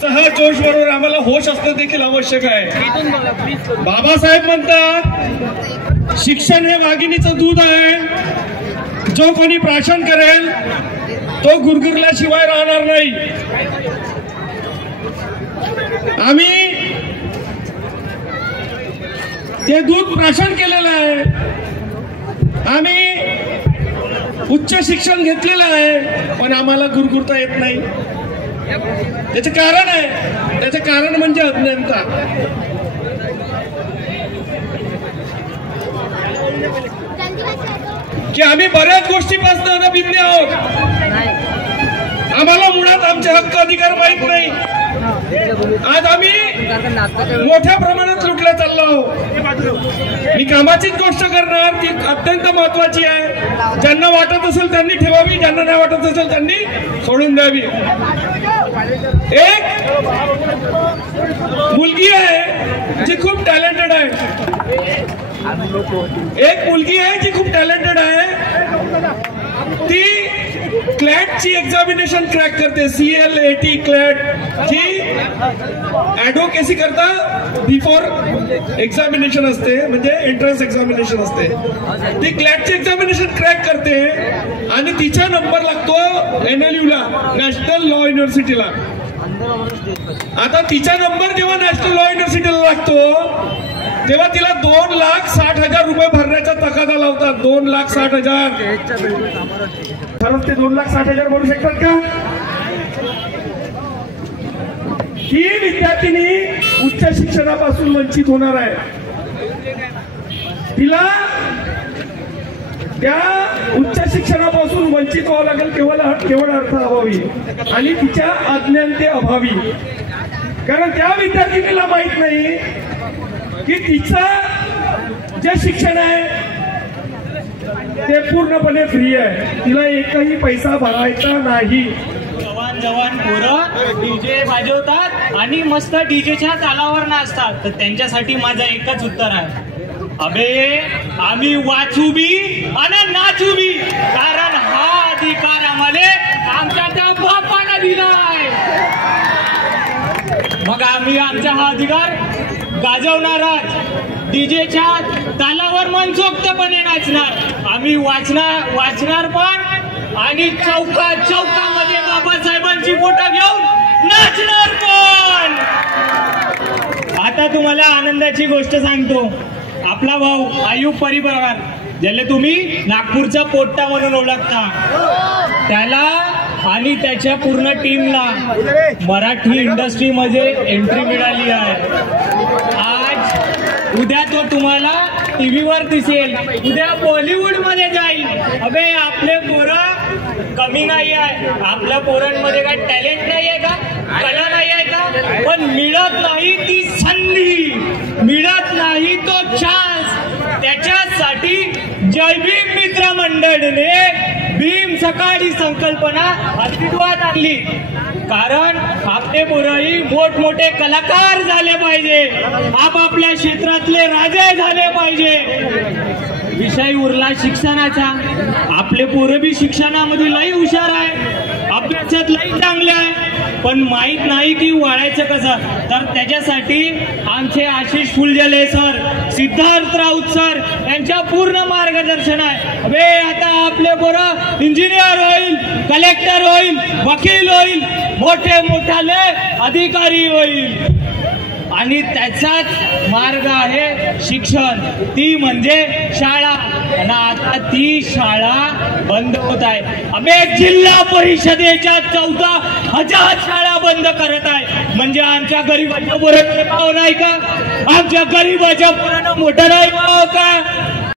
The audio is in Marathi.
जोश बरोबर आम्हाला होश असणं देखील आवश्यक आहे। बाबासाहेब म्हणतात शिक्षण हे वाघिणीचं दूध आहे, जो कोणी प्राशन करेल तो गुरगुरल्याशिवाय राहणार नाही। आम्ही ते दूध प्राशन केलेलं आहे, आम्ही उच्च शिक्षण घेतलेलं आहे, पण आम्हाला गुरगुरता येत नाही। त्याचं कारण आहे, त्याचं कारण म्हणजे अज्ञानता। की आम्ही बऱ्याच गोष्टीपासून अनभिज्ञ आहोत, आम्हाला मुळात आमचे हक्क अधिकार माहित नाही। आज आम्ही मोठ्या प्रमाणात लुटल्या चाललो आहोत। मी कामाचीच गोष्ट करणार, ती अत्यंत महत्वाची आहे। ज्यांना वाटत असेल त्यांनी ठेवावी, ज्यांना नाही वाटत असेल त्यांनी सोडून द्यावी। एक मुलगी आहे जी खूप टॅलेंटेड आहे, एक मुलगी आहे जी खूप टॅलेंटेड आहे। ती क्लॅटची एक्झामिनेशन क्रॅक करते, CLAT क्लॅट जी ऍडव्होकेसी करता बिफोर एक्झामिनेशन असते, म्हणजे एंट्रन्स एक्झामिनेशन असते। ती क्लॅटची एक्झामिनेशन क्रॅक करते आणि तिचा नंबर लागतो NLU ला, नॅशनल लॉ युनिव्हर्सिटीला। आता तिचा नंबर जेव्हा नॅशनल लॉ युनिव्हर्सिटीला लागतो तेव्हा तिला 2,60,000 रुपये भरण्याचा तकादा लावतात। 2,60,000 खरंच ते 2,60,000 भरू शकतात का? ही विद्यार्थिनी उच्च शिक्षणापासून वंचित होणार आहे। तिला त्या उच्च शिक्षणापासून वंचित व्हावं लागेल केवळ अर्थाअभावी आणि तिच्या अज्ञानते अभावी। कारण त्या विद्यार्थिनीला माहित नाही की तिचं जे शिक्षण आहे ते पूर्णपणे फ्री आहे, तिला एकही पैसा भरायचा नाही। जवान पोरं डीजे वाजवतात आणि मस्त डीजेच्या तालावर नाचतात, तर त्यांच्यासाठी माझं एकच उत्तर आहे, अबे आम्ही वाचू बी आणि नाचू बी, कारण हा अधिकार आम्हाला आमच्या त्या बापाने दिला आहे। मग आम्ही आमचा हा अधिकार गाजवणारच, डीजेच्या तालावर मनसोक्तपणे नाचणार, आम्ही वाचणार पण आणि चौकामध्ये बाबासाहेबांची फोटो घेऊन नाचणार पण। आता तुम्हाला आनंदाची गोष्ट सांगतो, आपला भाऊ आयुब परिवार, ज्याला तुम्ही नागपूरचा पोट्टा म्हणून ओळखता, त्याला आणि त्याच्या पूर्ण टीमला मराठी इंडस्ट्रीमध्ये एंट्री मिळाली आहे। आज उद्या तो तुम्हाला टीव्हीवर दिसेल, उद्या बॉलिवूड मध्ये जाईल। अबे आपले पोरं कमी नाही आहे, आपल्या पोरांमध्ये काय टॅलेंट नाही आहे का, कला नाही आहे का, पण मिळत नाही ती संधी, मिळत नाही तो चान्स। त्याच्यासाठी जय भीम मित्र मंडळने भीम सकाळी संकल्पना अस्तित्वात आणली, कारण आपले पोरही मोठमोठे कलाकार झाले पाहिजे, आपापल्या क्षेत्रातले राजे झाले पाहिजे। विषय उरला शिक्षणाचा, आपले पोरं बी शिक्षणामध्ये लई हुशार आहे, अभ्यासात लई चांगले आहे, पण माहित नाही की वाढायचं कसं। तर त्याच्यासाठी आमचे आशिष फुलझले सर, सिद्धार्थ राऊत सर यांच्या पूर्ण मार्गदर्शन आहे। अबे आता आपले पोरं इंजिनियर होईल, कलेक्टर होईल, वकील होईल, मोठे मोठाले अधिकारी होईल, आणि त्याचाच मार्ग आहे शिक्षण, ती म्हणजे शाळा। आणि आता ती शाळा बंद होत आहे। अबे जिल्हा परिषदेच्या 14,000 शाळा बंद करत आहे, म्हणजे आमच्या गरीबाच्या पोरांना नाव नाही का, आमच्या गरीबाच्या पोरांना मोठं नाही का?